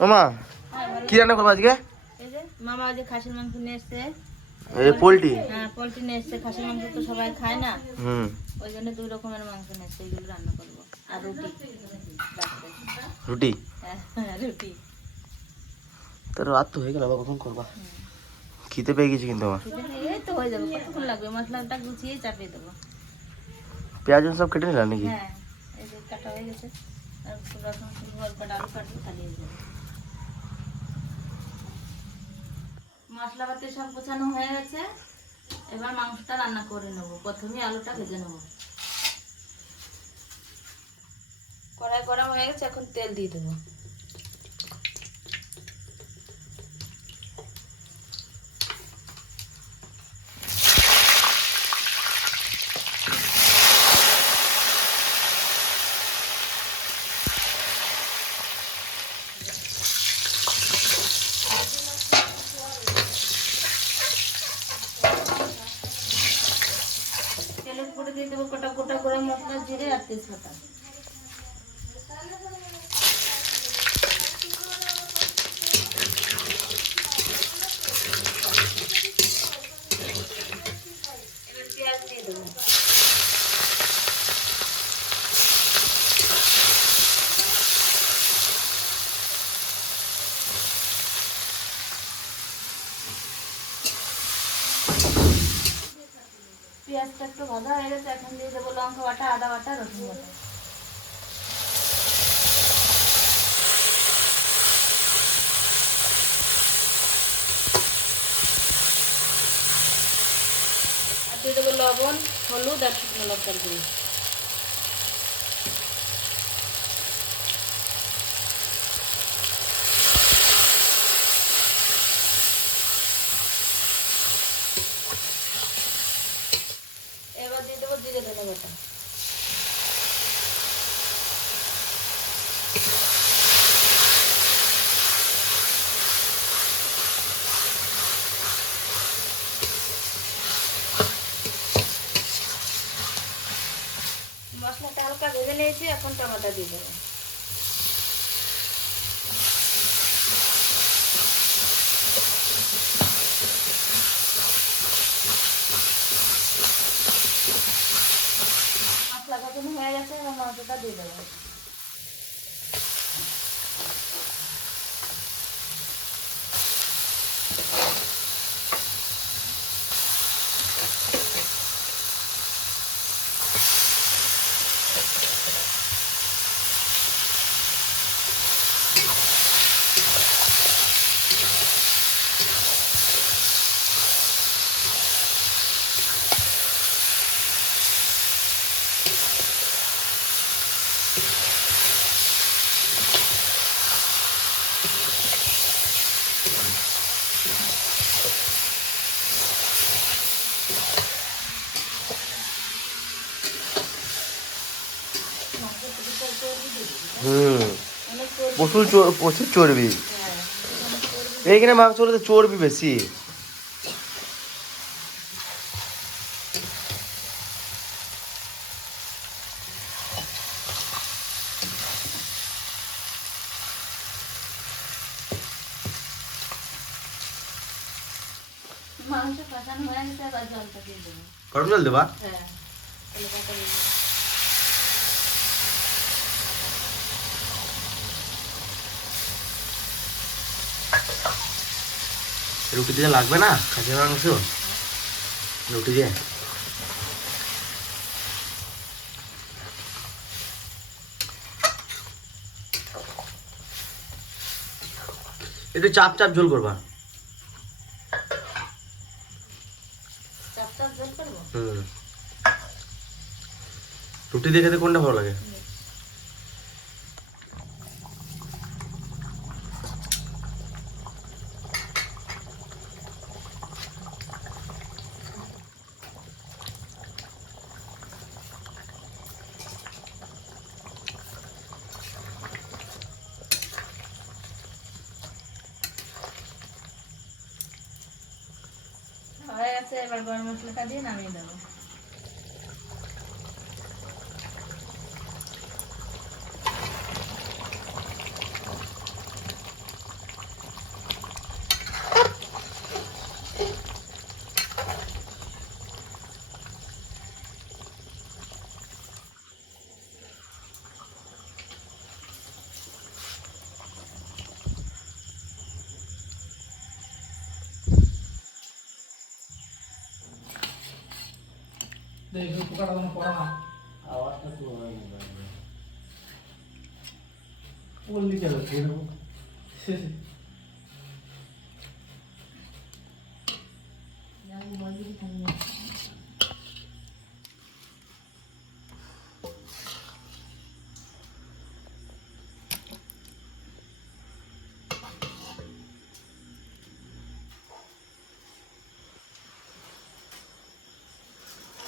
ও মা ভালো কি রান্না করব আজকে? মামা ওই খাসির মাংস নিয়ে এসছে। এই পোলট্রি? হ্যাঁ পোলট্রি নিয়ে এসছে খাসির মাংস তো সবাই খায় না। হুম। ওই জন্য দুই রকমের মাংস নিয়ে এসছে এইগুলো রান্না করব। আর রুটি। রুটি? হ্যাঁ, রুটি। তো রাত তো হয়ে গেল আবার কখন করবা? খিদে পেয়ে গেছি কিন্তু আমার। এই তো হয়ে যাবে কতক্ষণ লাগবে? মশলাটা গুছিয়ে চাপিয়ে দেবো। পেঁয়াজ সব কেটে নিলাম নাকি? হ্যাঁ এই যে কাটা হয়ে গেছে। আর আলু কাটবো হয়ে যাবে মশলাপাতি সব গোছানো হয়ে গেছে। এবার মাংসটা রান্না করে নেব। প্রথমে আলুটা ভেজে নেব। কড়াই গরম হয়ে গেছে, এখন তেল দিয়ে দেবো। দিয়ে দেবো গোটা গোটা গরম মশলা জিরে আর তেজপাতা। পেঁয়াজটা একটু ভাজা হয়ে গেছে, এখন দিয়ে দেবো লঙ্কা বাটা, আদা বাটা, রসুন বাটা। আর দিয়ে দেবো লবণ, হলুদ আর শুকনো লঙ্কার গুঁড়ি এবার দিয়ে দেবো জিরে ধনে বাটা মশলাটা হালকা ভেজে নিয়েছি, এখন টমেটো দিয়ে দেবো। মশলা কষানো হয়ে গেছে এবার মাংসটা দিয়ে দেবো। হুম। প্রচুর প্রচুর চর্বি। হ্যাঁ। এইখানে মাংস বলতে চর্বি বেশি। মাংস কষানো হয়ে গেছে এবার জলটা দিয়ে দেবো। জল দেবা? হ্যাঁ তাহলে কত দিয়ে দেবো। রুটি দিয়ে লাগবে না? খাসির মাংস রুটি দিয়ে। একটু চাপ চাপ ঝোল করবা। রুটি দিয়ে খেতে কোনটা ভালো লাগে? গেছে এবার গরম মশলাটা দিয়ে নামিয়ে দেবো। আওয়াজটা তো হয় না বললি যাবে খেয়ে নেব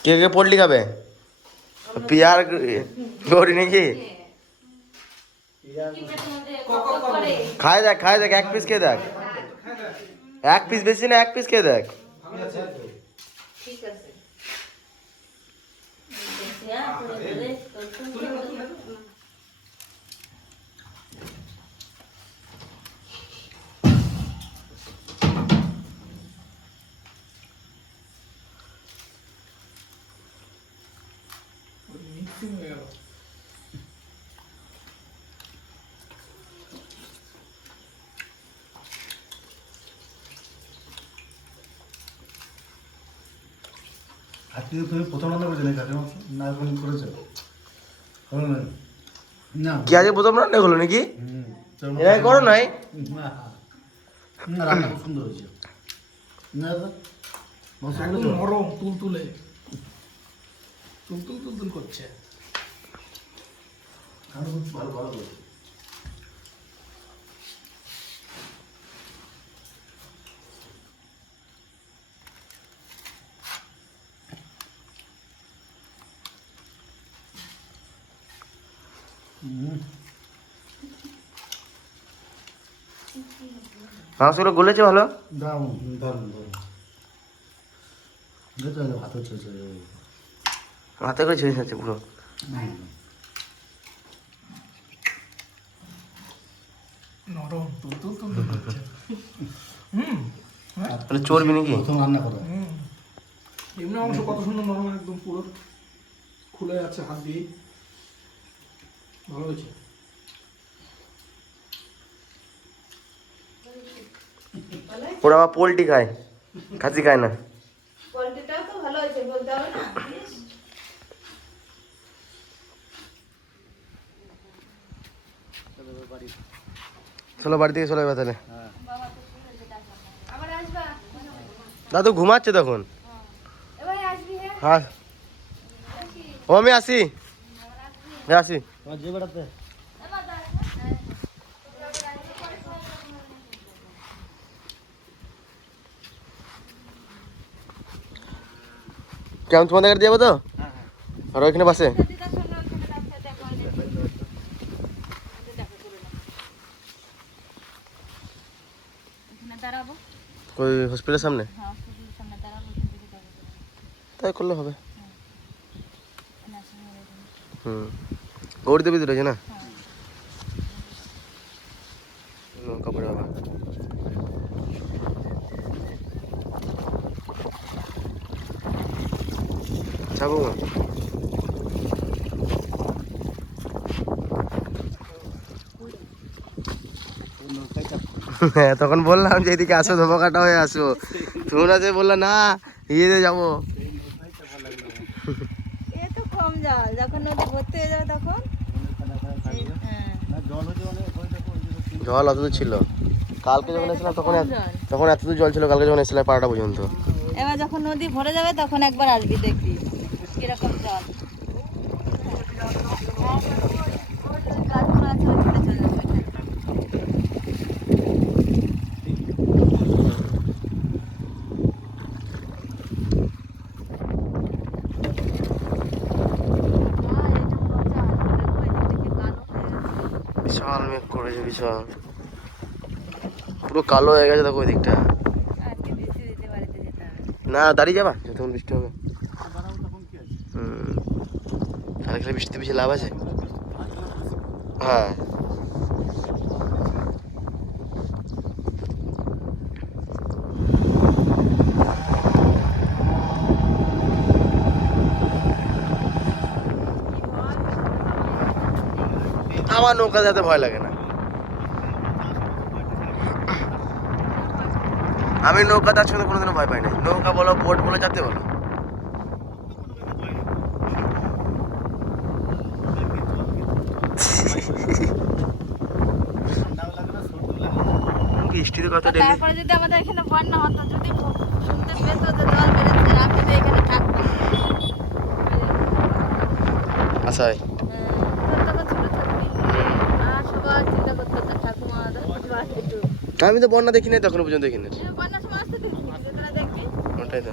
কে কে পড়লি খাবে পিয়ার গৌরি নাকি? খায় দেখ খায় দেখ, এক পিস খেয়ে দেখ। এক পিস বেশি না, এক পিস খেয়ে দেখ। ঠিক আছে হ্যাঁ, করে দে, তোর তো- মিক্সিং হয়ে গেল আজকে তো তুমি প্রথম রান্না করেছ নাকি কাঠের মাংস না এখন করেছ। করো না? না। কি আজকে প্রথম রান্না হলো নাকি। এর আগে করো নাই? না। না, রান্না খুব সুন্দর হয়েছে। না দাদা একদম নরম তুল তুলে তুল তুল তুল তুল করছে ভালো। মাংসগুলো গলেছে ভালো? দারুণ দারুণ দারুণ দেখতে ভাত হচ্ছে হচ্ছে হাতে করে ছেড়ে যাচ্ছে পুরো। নরম তুল তুল তুল তুল হুম হ্যাঁ। তাহলে চর্বি নাকি? প্রথম রান্না করা। হুম। এমনি অংশ কত সুন্দর নরম একদম পুরো। খুলে যাচ্ছে হাত দিয়ে। ভালো হয়েছে? ওরা আবার পোলট্রি খায় খাসি খায় না। পোলট্রিটাও তো ভালো হয়েছে বলতে হবে না? চলো বাড়ি থেকে চলে যাবে তাহলে। দাদু ঘুমাচ্ছে তখন? হ্যাঁ। হ্যাঁ? ও আমি আসি। এ আসি। যে বেড়াতে কেমন তোমাদের গাড়ি যাব তো আর ওইখানে বাসে এখানে দাঁড়াবো ওই হসপিটালের সামনে হ্যাঁ হসপিটালের সামনে দাঁড়াবো এখান থেকে যাব তাই করলে হবে নার্সিং হোমে হুম গৌরী দেবী রয়েছে না হ্যাঁ তখন বললাম যে এদিকে আসো ধোপাকাটা হয়ে আসো তুমি না যে বললা না ইয়েতে যাব এ তো কম জল যখন নদী ভর্তি হয়ে যাবে তখন হ্যাঁ জল অত ছিল। কালকে যখন এসেছিলাম তখন তখন এত দূর জল ছিল, কালকে যখন এসেছিলাম পাড়াটা পর্যন্ত। এবার যখন নদী ভরে যাবে তখন একবার আসবি দেখবি, কীরকম জল গাছগুলো আছে ওইখানে চলে যাবে বিশাল মেঘ করেছে বিশাল পুরো কালো হয়ে গেছে দেখো ওই দিকটা না দাঁড়িয়ে যাবা যতক্ষণ বৃষ্টি হবে। তাহলে খেলে বৃষ্টি বেশি লাভ আছে? হ্যাঁ। আমার নৌকা যাতে ভয় লাগে না। আমি নৌকা তার সঙ্গে কোনোদিনও ভয় পাই নাই। নৌকা বলো বোট বলো যাতে বলো। কথা যদি আমাদের এখানে যদি এখানে আচ্ছা আমি তো বন্যা দেখি নাই তখন পর্যন্ত দেখি না ওটাই তো।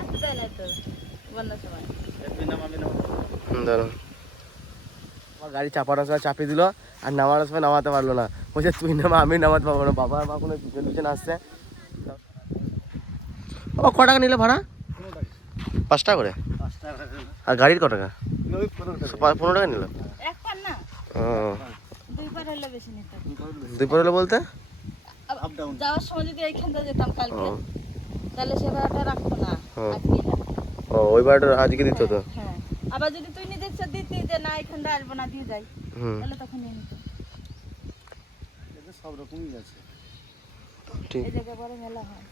আসতে দেয় না তো বন্যার সময় তুই নাম আমি নাম হুম, দাঁড়াও। আমার গাড়ি চাপানোর সময় চাপিয়ে দিল আর নামানোর সময় নামাতে পারল না। বলছে তুই নামা আমি নামাতে পারব না। বাবা মা কোনো পিছন পিছন আসছে। ও ক টাকা নিলে ভাড়া? পাঁচ টাকা করে? পাঁচ টাকা আর গাড়ির ক টাকা? পনেরো টাকা। নিল? দুই পর হলো বলতে? আপ ডাউন যাওয়ার সময় যদি এইখানটা যেতাম কালকে তাহলে সে ভাড়াটা রাখতো না আজকে ও ওই বারোটা আজকে দিত তো? হ্যাঁ আবার যদি তুই নিজে ইচ্ছা দিতি যে না এখানটা আসব না দিয়ে যাই তাহলে তখন নিয়ে নিত। সব রকমই আছে। ঠিক। এই জায়গায় বড় মেলা হয়।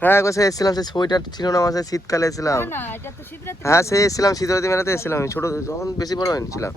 হ্যাঁ একবার সে এসেছিলাম সে সোয়েটার ছিল না আমার শীতকালে এসেছিলাম। না না এটা তো শিবরাত্রি হ্যাঁ সে এসেছিলাম শীতবতী মেলাতে এসেছিলাম আমি। ছোট যখন বেশি বড় হয়নি ছিলাম।